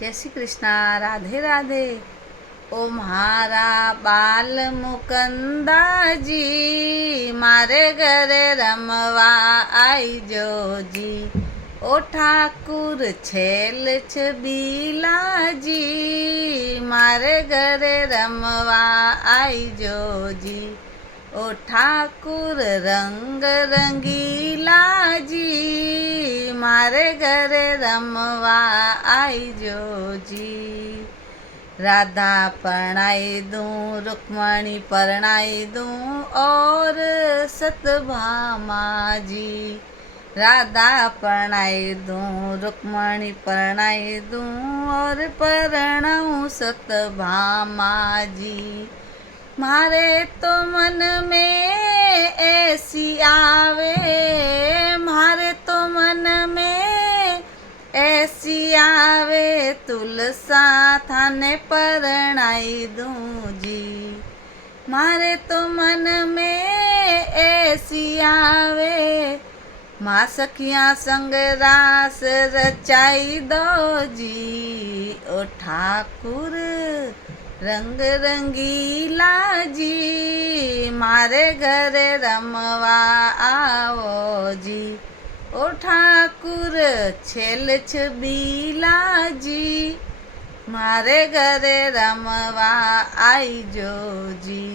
જય શ્રી કૃષ્ણ, રાધે રાધે। ઓ મારા બાલ મુકંદાજી, મારે ઘરે રમવા આઈજોજી। ઓ ઠાકુર છેલ છબીલાજી, મારે ઘરે રમવા આઈજોજી। ઓ ઠાકુર રંગ રંગીલાજી, મારે ઘરે રમવા આઈજોજી। राधा परणाई दूँ, रुक्मणी परणाई दूँ और सतभामा जी। राधा परणाई दूँ, रुक्मणी परणाई दूँ और परणाऊँ सतभामा जी। मारे तो मन में ऐसी आवे, मारे तो मन में ऐसी आवे, तुलसा थाने परणाई दूँ जी। मारे तो मन में ऐसी आवे, माँ सखियाँ संग रास रचाई दो जी। ओ ठाकुर रंग रंगीला जी, मारे घरे रमवा आओ जी। ओ ठाकुर छेल छबीलाजी, मारे घरे रमवा आईजो जी।